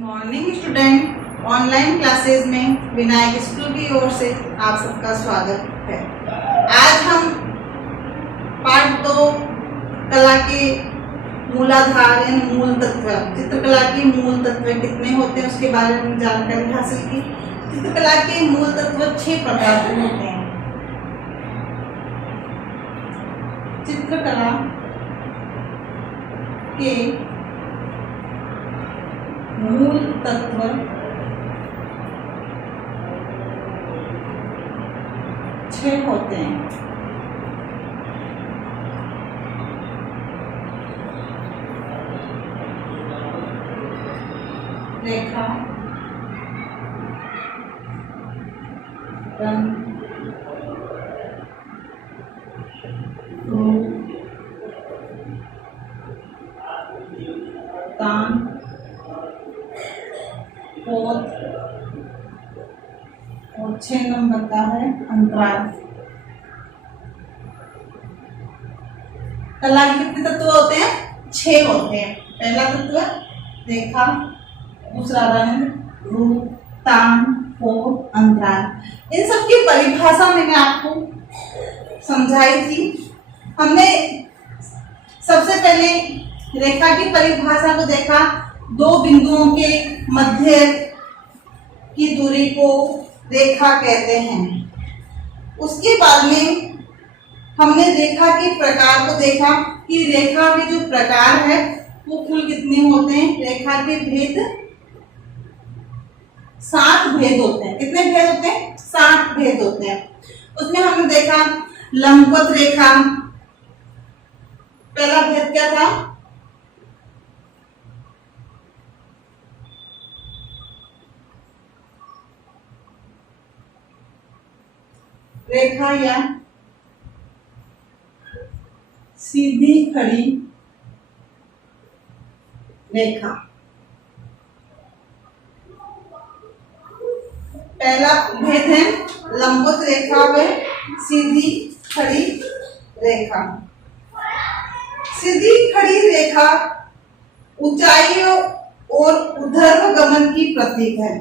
Morning student, online classes में Vinayak school की ओर से आप सबका स्वागत है। आज हम पार्ट 2 कला के मूलाधार यानी मूल तत्व, चित्रकला के मूल तत्व कितने होते हैं उसके बारे में जानकारी हासिल की। चित्रकला के मूल तत्व 6 प्रकार के होते हैं। चित्रकला के मूल तत्व 6 होते हैं। रेखा, रंग, रूप, तान, और 6 नंबर का है अंतराल। कला के कितने तत्व होते हैं? 6 होते हैं। पहला तत्व रेखा, दूसरा रंग, रूप, तान, और अंतराल। इन सब की परिभाषा मैंने आपको समझाई थी। हमने सबसे पहले रेखा की परिभाषा को देखा। 2 बिंदुओं के मध्य की दूरी को रेखा कहते हैं। उसके बाद में हमने रेखा के प्रकार को देखा कि रेखा के जो प्रकार है वो कुल कितने होते हैं। रेखा के भेद 7 भेद होते हैं। कितने भेद होते हैं? 7 भेद होते हैं। उसमें हमने देखा लंबवत रेखा। पहला भेद क्या था? रेखा या सीधी खड़ी रेखा। पहला भेद है लंबवत रेखा व सीधी खड़ी रेखा। सीधी खड़ी रेखा ऊंचाई और ऊर्ध्व गमन की प्रतीक है।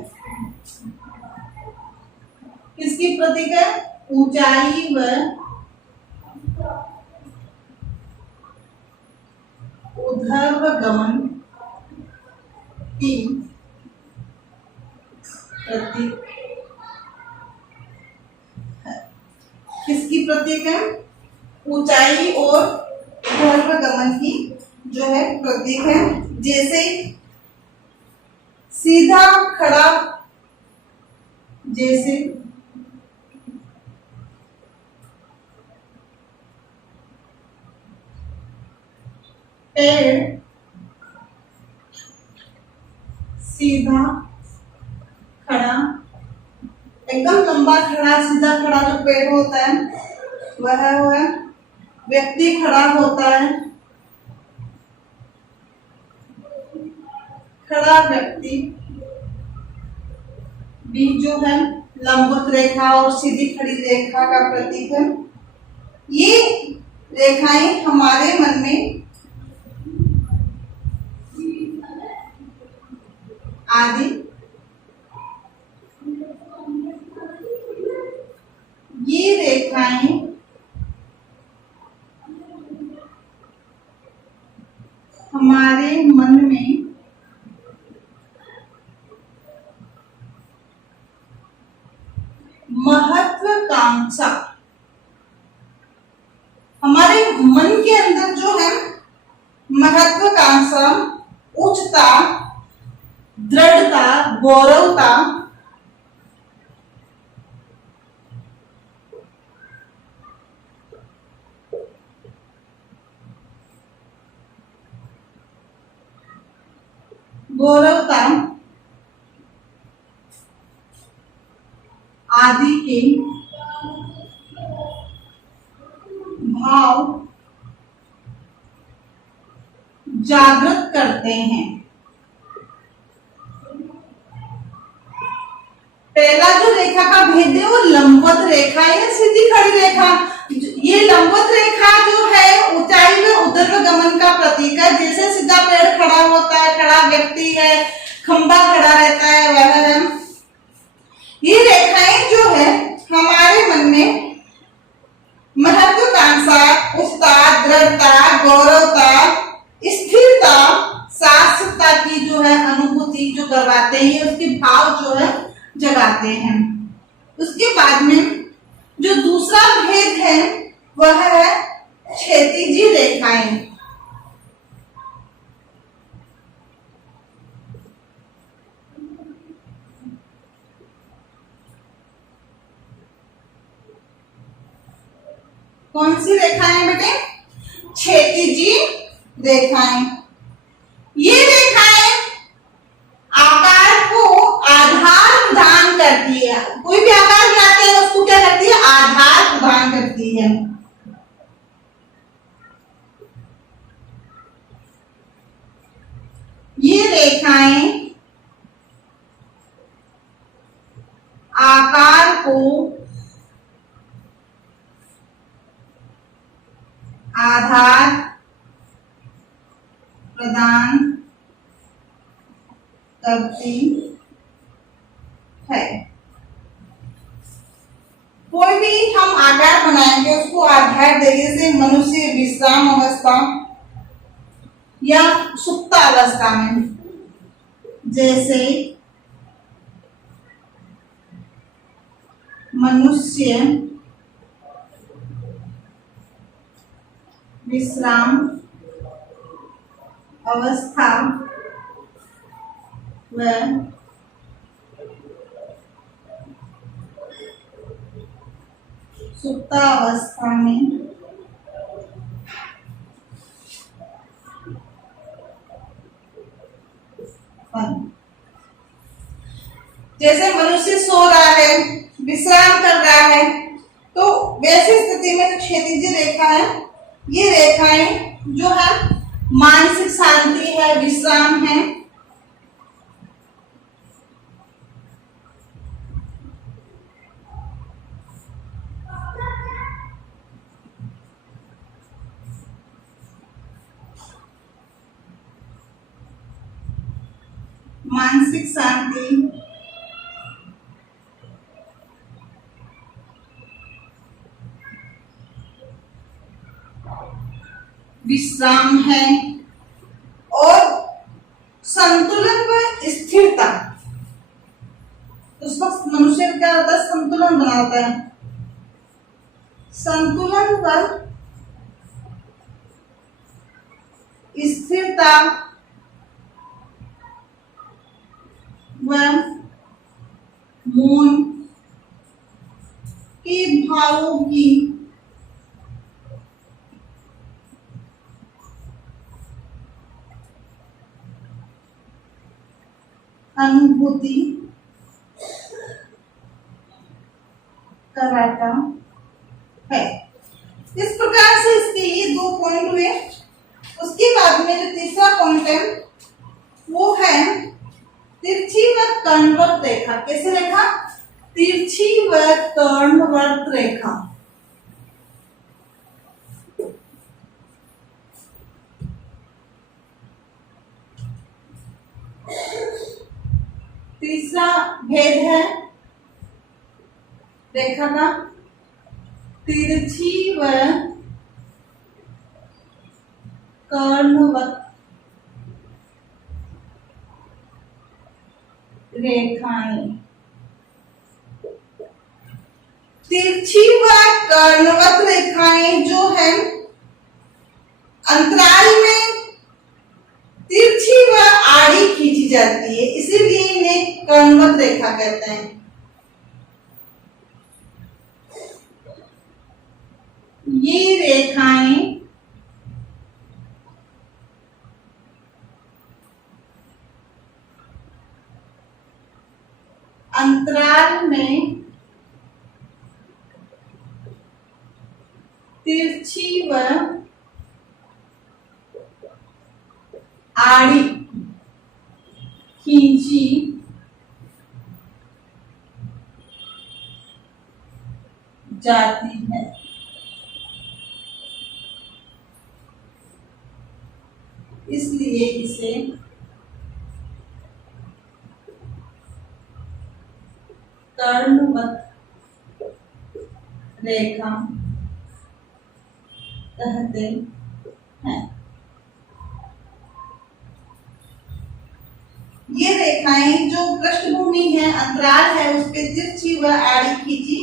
किसकी प्रतीक है? ऊंचाई व ऊर्ध्व गमन की प्रतीक है। किसकी प्रतीक है? ऊंचाई और ऊर्ध्व गमन की जो है प्रतीक है। जैसे सीधा खड़ा, जैसे पेड़ सीधा खड़ा, एकदम लंबा खड़ा सीधा खड़ा जो पेड़ होता है वह व्यक्ति खड़ा होता है। खड़ा व्यक्ति भी जो है लंबवत रेखा और सीधी खड़ी रेखा का प्रतीक है। ये रेखाएं हमारे मन में आदि ये रेखाएं हमारे मन में महत्वाकांक्षा, हमारे मन के अंदर जो है महत्वाकांक्षा, उच्चता, दृढ़ता, गौरवता, आदि के भाव जागृत करते हैं। पहला जो रेखा का भेद है वो लंबवत रेखा या सीधी खड़ी रेखा। ये लंबवत रेखा जो है ऊंचाई में ऊर्ध्व गमन का प्रतीक है। जैसे सीधा पेड़ खड़ा होता है, खड़ा व्यक्ति है, खंबा खड़ा रहता है वह है। ये रेखाएं जो है हमारे मन में महत्वाकांक्षा, उत्साह, दृढ़ता, गौरवता, स्थिरता, शाश्वतता की जो है अनुभूति जो करवाते हैं, ये उसके भाव जो है जगाते हैं। उसके बाद में जो दूसरा भेद है वह है क्षैतिज रेखाएं। कौन सी रेखाएं बेटे? क्षैतिज रेखाएं। ये रेखाएं आकार को आधार प्रदान करती है। कोई भी आकार बनाते हैं उसको क्या करती है? आधार प्रदान करती है। ये रेखाएं आकार को आधार प्रदान करती है। कोई भी हम आकार बनाएंगे उसको आधार देंगे, जैसे मनुष्य विश्राम अवस्था या सुप्त अवस्था में, जैसे मनुष्य विश्राम अवस्था व सुप्तावस्था में जैसे मनुष्य सो रहा है, विश्राम कर रहा है, तो वैसी स्थिति में जो क्षैतिज रेखा है, ये रेखाएं जो है मानसिक शांति है, विश्राम है। मानसिक शांति, विश्राम है और संतुलन व स्थिरता। उस वक्त मनुष्य क्या होता है? संतुलन बनाता है। संतुलन व स्थिरता व मौन के भावों की अनुभूति कराता है। इस प्रकार से इसके ये 2 पॉइंट हुए। उसके बाद में जो तीसरा पॉइंट है वो है तिरछी व कर्णवृत्त रेखा। कैसे रेखा? तिरछी व कर्णवृत्त रेखा। तीसरा भेद है रेखा का तिरछी व कर्णवृत्त रेखाएं। तिरछी व कर्णवृत्त रेखाएं जो है अंतराल में तिरछी व आड़ी खींची जाती है, इसीलिए इन्हें कर्णवृत्त रेखा कहते हैं। ये रेखाएं अंतराल में तिरछी व आड़ी खींची जाती है। इसलिए इसे कर्णवत रेखा कहते हैं। ये रेखाएं जो पृष्ठभूमि है, अंतराल है, उस पे तिरछी व आड़ी खींची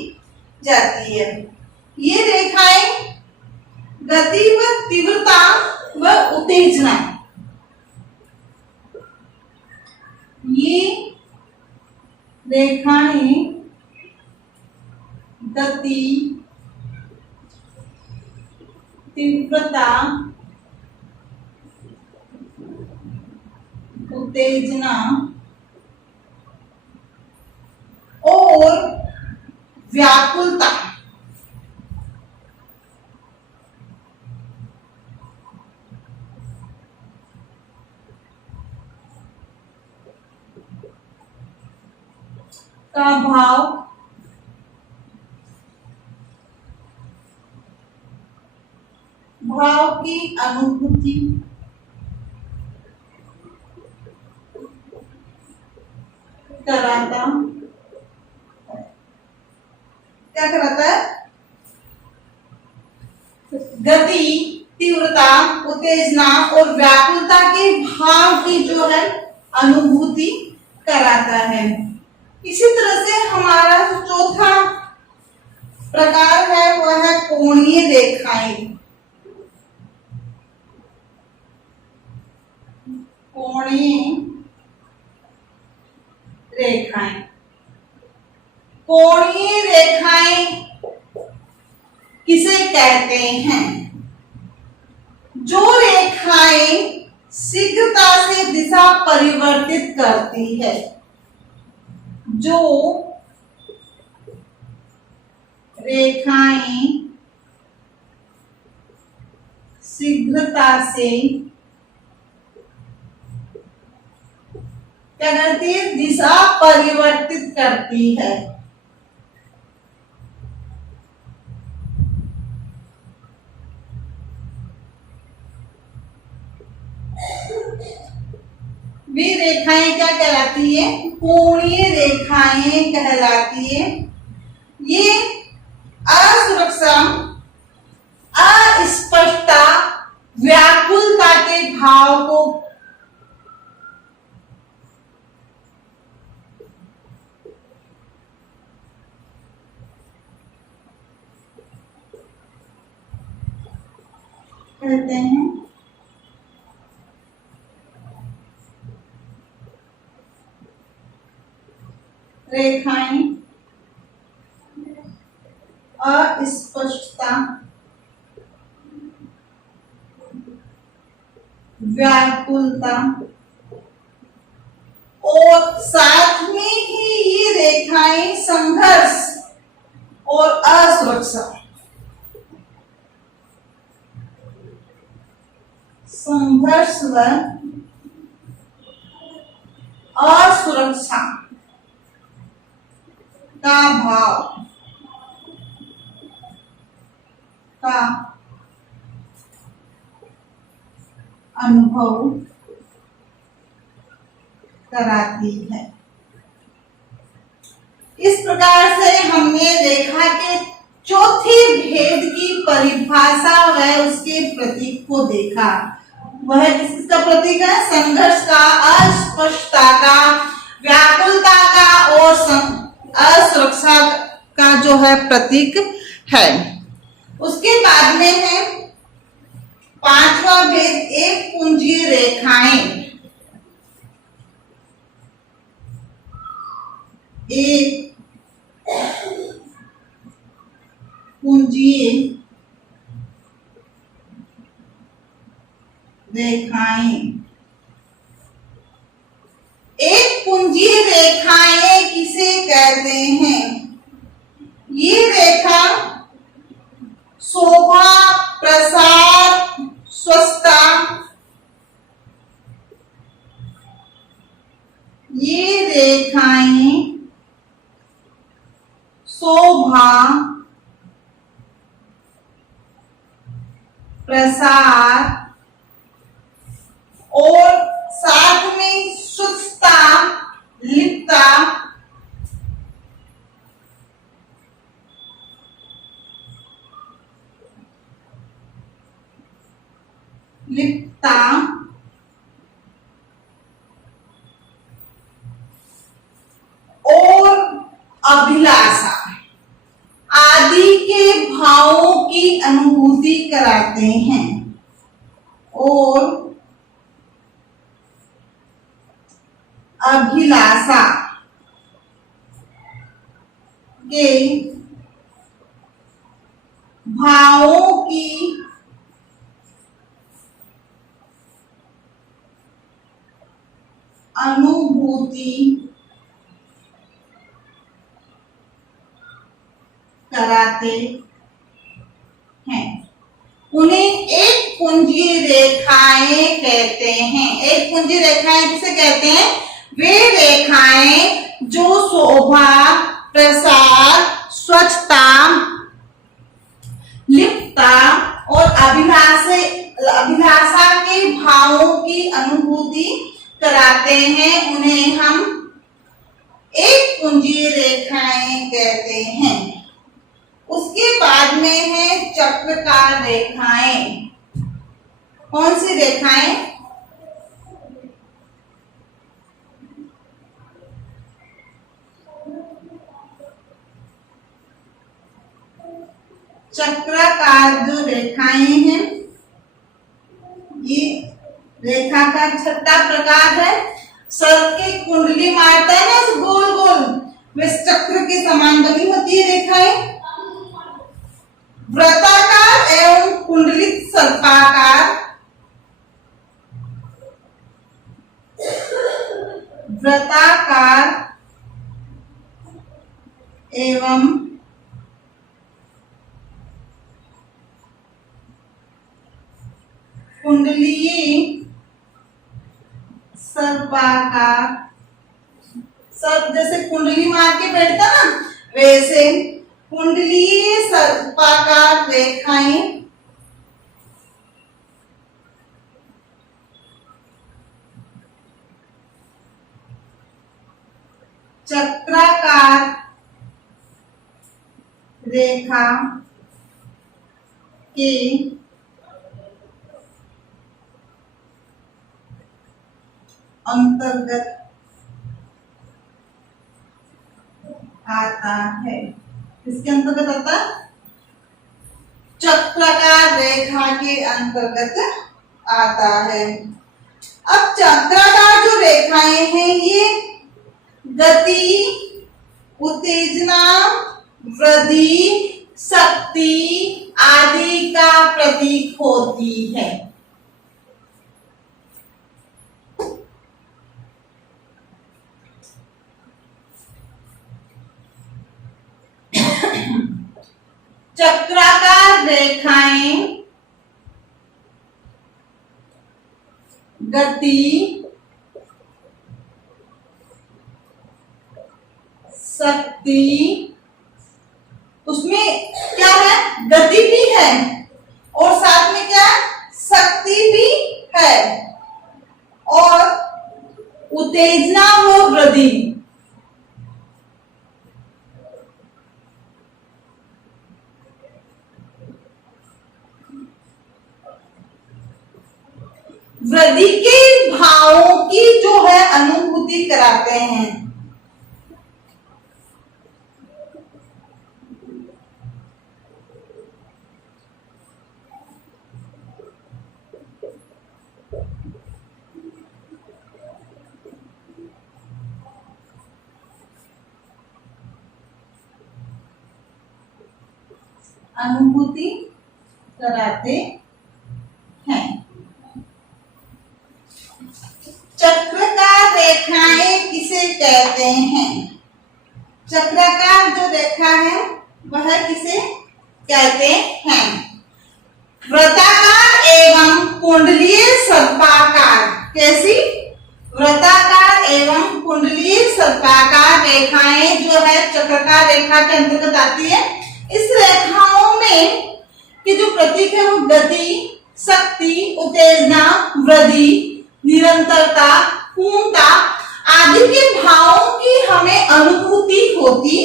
जाती है। ये रेखाएं गति व तीव्रता व उत्तेजना, ये रेखाएं गति, तीव्रता, उत्तेजना और व्याकुलता का भाव की अनुभूति कराता, क्या कराता है? गति, तीव्रता, उत्तेजना और व्याकुलता के भाव की जो है अनुभूति कराता है। इसी तरह से हमारा जो चौथा प्रकार है वह है कोणीय रेखाएं। कोणीय रेखाएं, कोणीय रेखाएं किसे कहते हैं? जो रेखाएं शीघ्रता से दिशा परिवर्तित करती है, जो रेखाएं शीघ्रता से क्या करती है? दिशा परिवर्तित करती है। वे रेखाएं क्या कहलाती है? कोणीय रेखाएं कहलाती है। ये असुरक्षा, अस्पष्टता, व्याकुलता के भाव को कहते हैं। रेखाएं अस्पष्टता, व्याकुलता और साथ में ही ये रेखाएं संघर्ष और असुरक्षा, संघर्ष व असुरक्षा का भाव का अनुभव कराती है। इस प्रकार से हमने रेखा के चौथे भेद की परिभाषा व उसके प्रतीक को देखा। वह किसका प्रतीक है? संघर्ष का, अस्पष्टता का, व्याकुलता का और असुरक्षा का जो है प्रतीक है। उसके बाद में है पांचवा भेद, एक पुंजीय रेखाएं। एक पुंजीय रेखाएं। एक पुंजीय रेखाएं किसे कहते हैं? ये रेखा शोभा, प्रसार, स्वस्थता, ये रेखाएं शोभा, प्रसार और साथ में शुद्धता, लिप्तता लिप्ता, और अभिलाषा आदि के भावों की अनुभूति कराते हैं और अभिलाषा के भावों की अनुभूति कराते हैं। उन्हें एक पुंजी रेखाएं कहते हैं। एक पुंजी रेखाएं किसे कहते हैं? वे रेखाएं जो शोभा, प्रसार, स्वच्छता, लिप्तता और अभिलाषा के भावों की अनुभूति कराते हैं, उन्हें हम एक पुंजी रेखाएं कहते हैं। उसके बाद में है चक्राकार रेखाएं। कौन सी रेखाएं? चक्राकार जो रेखाएं हैं, ये रेखा का छठा प्रकार है। सर के कुंडली मारता है ना गोल गोल, वे चक्र के समान बनी होती है रेखाएं। वृत्ताकार एवं कुंडलित सर्पाकार, वृत्ताकार एवं कुंडलीय सर्पाकार। सर्प जैसे कुंडली मार के बैठता ना, वैसे कुंडलीय सर्पाकार रेखाएं चक्राकार रेखा के अंतर्गत आता है। किसके अंतर्गत आता है? चक्राकार रेखा के अंतर्गत आता है। अब चक्राकार जो रेखाएं हैं, ये गति, उत्तेजना, वृद्धि, शक्ति आदि का प्रतीक होती है। चक्राकार रेखाएं गति, शक्ति, उसमें क्या है? गति भी है और साथ में क्या है? शक्ति भी है और उत्तेजना व वृद्धि। वृद्धि के भावों की जो है अनुभूति कराते हैं। अनुभूति कराते हैं। चक्राकार रेखाएं किसे कहते हैं? चक्राकार जो रेखा है वह किसे कहते हैं? वृत्ताकार एवं कुंडलीय सर्पाकार। कैसी? वृत्ताकार एवं कुंडलीय सर्पाकार रेखाएं जो है चक्राकार रेखा के अंतर्गत आती है। इस रेखाओं में के जो प्रतीक है वो गति, शक्ति, उत्तेजना, वृद्धि, निरंतरता, पूर्णता आदि के भावों की हमें अनुभूति होती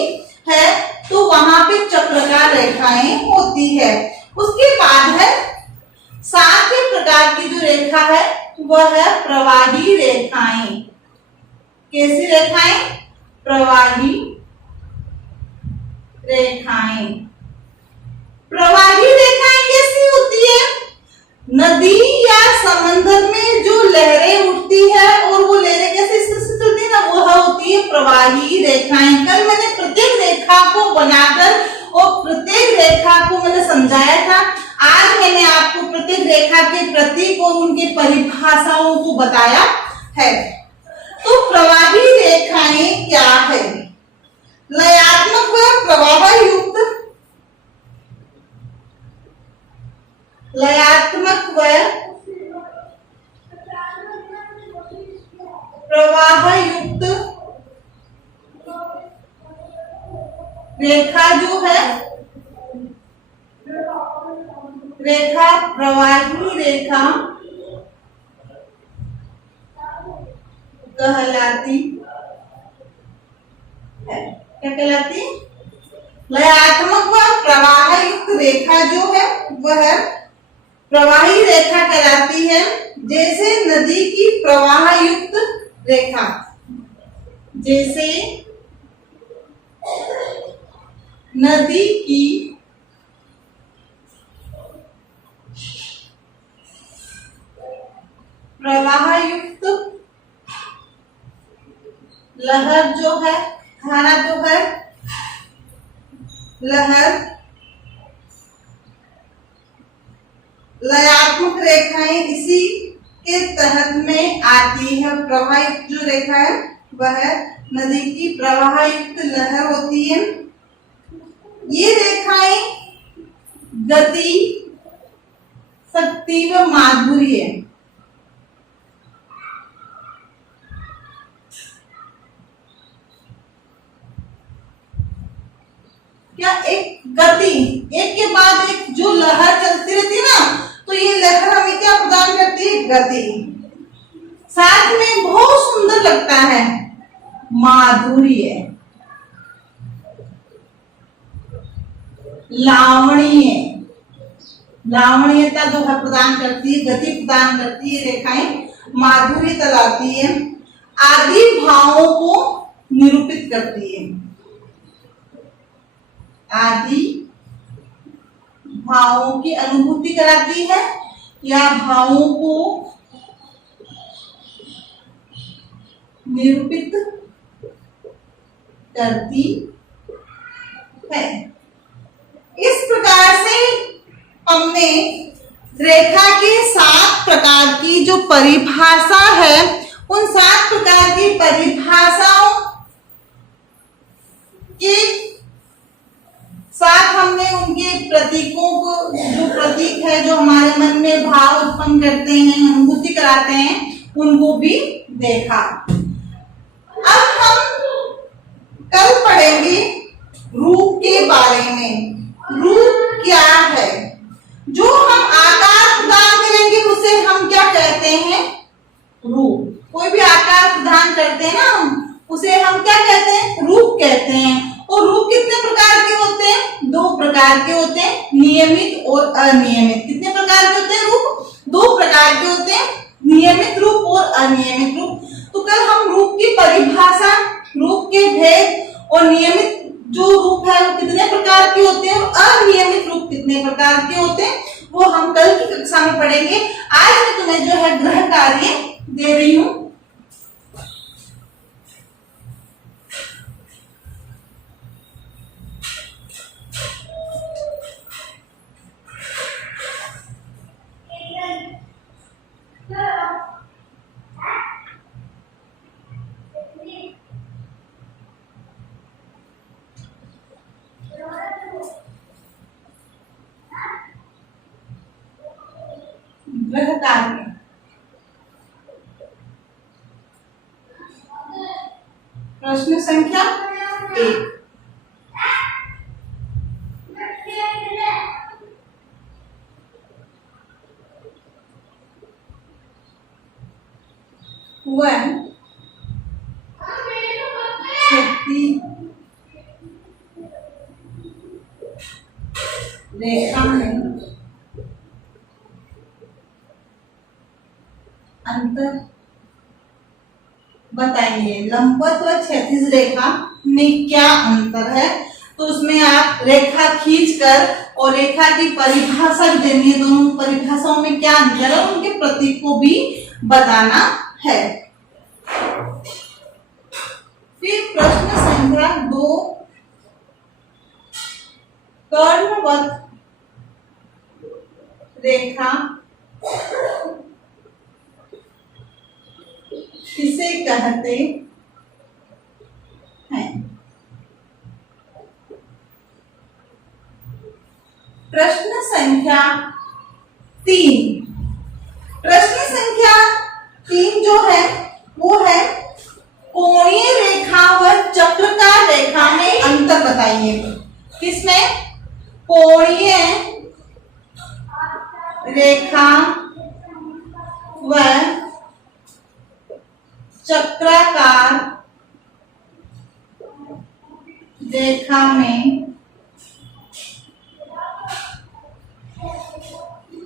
है, तो वहां पे चक्राकार रेखाएं होती है। उसके बाद है 7वें प्रकार की जो रेखा है वह है प्रवाही रेखाएं। कैसी रेखाएं? प्रवाही रेखाएं। प्रवाही रेखाएं कैसी होती है? नदी या समंदर में जो लहरें उठती है और वो लहरें कैसे स्थित होती है ना, वह होती है प्रवाही रेखाएं। कल मैंने प्रत्येक रेखा को बनाकर और प्रत्येक रेखा को मैंने समझाया था। आज मैंने आपको प्रत्येक रेखा के प्रतीक और उनके परिभाषाओं को बताया है। तो प्रवाही रेखाएं क्या है? लयात्मक व प्रवाह युक्त, लयात्मक व प्रवाह युक्त रेखा जो है, रेखा प्रवाही रेखा कहलाती है। क्या कहलाती? लयात्मक व प्रवाह युक्त रेखा जो है वह प्रवाही रेखा कहलाती है। जैसे नदी की प्रवाह युक्त रेखा, जैसे नदी की प्रवाह युक्त लहर जो है, धारा जो है, लहर लयात्मक रेखाएं इसी के तहत में आती है। प्रवाहित जो रेखा है वह नदी की प्रवाहित लहर होती है। ये रेखाएं गति, शक्ति व माधुर्य, क्या एक गति, एक के बाद एक जो लहर चलती रहती है ना, तो ये लहर हमें क्या प्रदान करती है? गति। साथ में बहुत सुंदर लगता है माधुर्य, लावण्य, लावण्यता जो है प्रदान करती है, गति प्रदान करती है रेखाएं, माधुर्य तलाती है, आदि भावों को निरूपित करती है। आदि भावों की अनुभूति कराती है या भावों को निरूपित करती है। इस प्रकार से हमने रेखा के 7 प्रकार की जो परिभाषा है, उन 7 प्रकार की परिभाषाओं के साथ हमने उनके प्रतीकों को, जो प्रतीक है जो हमारे मन में भाव उत्पन्न करते हैं, अनुभूति कराते हैं, उनको भी देखा। अब हम कल पढ़ेंगे रूप के बारे में। रूप क्या है? जो हम आकार प्रदान करेंगे उसे हम क्या कहते हैं? रूप। कोई भी आकार प्रदान करते हैं ना हम, उसे हम क्या कहते हैं? रूप कहते हैं। और रूप कितने प्रकार के होते हैं? 2 प्रकार के होते हैं, नियमित और अनियमित। कितने प्रकार के होते हैं रूप? 2 प्रकार के होते हैं, नियमित रूप और अनियमित रूप। तो कल हम रूप की परिभाषा, रूप के भेद और नियमित जो रूप है वो कितने प्रकार के होते हैं और अनियमित रूप कितने प्रकार के होते हैं, वो हम कल की कक्षा में पढ़ेंगे। आज मैं तुम्हें जो है गृह कार्य दे रही हूँ। गृह कार्य। प्रश्न संख्या 1। वह शक्ति रेखा में अंतर बताइए। लंबवत व क्षैतिज रेखा में क्या अंतर है? तो उसमें आप रेखा खींचकर और रेखा की परिभाषा भी देनी है, दोनों परिभाषाओं में क्या अंतर है, उनके प्रतीक को भी बताना है। फिर प्रश्न संख्या 2, कर्णवत रेखा किसे कहते हैं? प्रश्न संख्या 3, प्रश्न संख्या 3 जो है वो है कोणीय रेखा व चक्राकार रेखा में अंतर बताइए। किसमें? कोणीय रेखा व चक्राकार रेखा में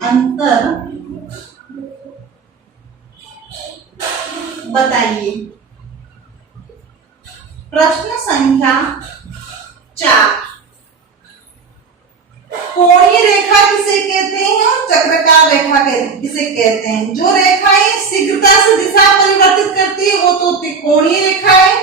अंतर बताइए। प्रश्न संख्या 4, कोणीय रेखा किसे कहते हैं और चक्राकार रेखा किसे कहते हैं? जो रेखाएं शीघ्रता से दिशा परिवर्तित करती है वो तो कोणीय रेखा है,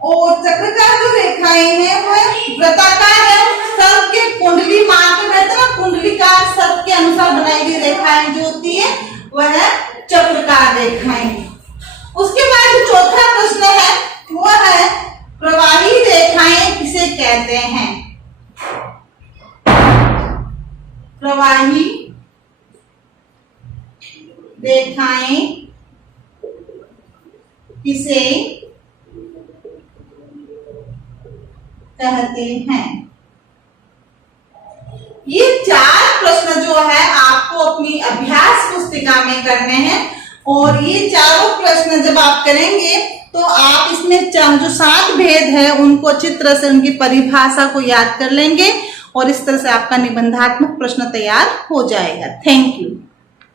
और चक्राकार जो रेखाएं हैं वो वृत्ताकार है, सर्प के कुंडली मार्ग रहता है, कुंडलीकार सर्प के अनुसार बनाई गई रेखाएं जो होती है वह चक्राकार रेखाएं। उसके बाद जो चौथा प्रश्न है वो है प्रवाही रेखाएं किसे कहते हैं? प्रवाही रेखाएं किसे कहते हैं? ये 4 प्रश्न जो है आपको अपनी अभ्यास पुस्तिका में करने हैं, और ये चारों प्रश्न जब आप करेंगे तो आप इसमें जो 7 भेद है उनको अच्छी तरह से उनकी परिभाषा को याद कर लेंगे, और इस तरह से आपका निबंधात्मक प्रश्न तैयार हो जाएगा। Thank you.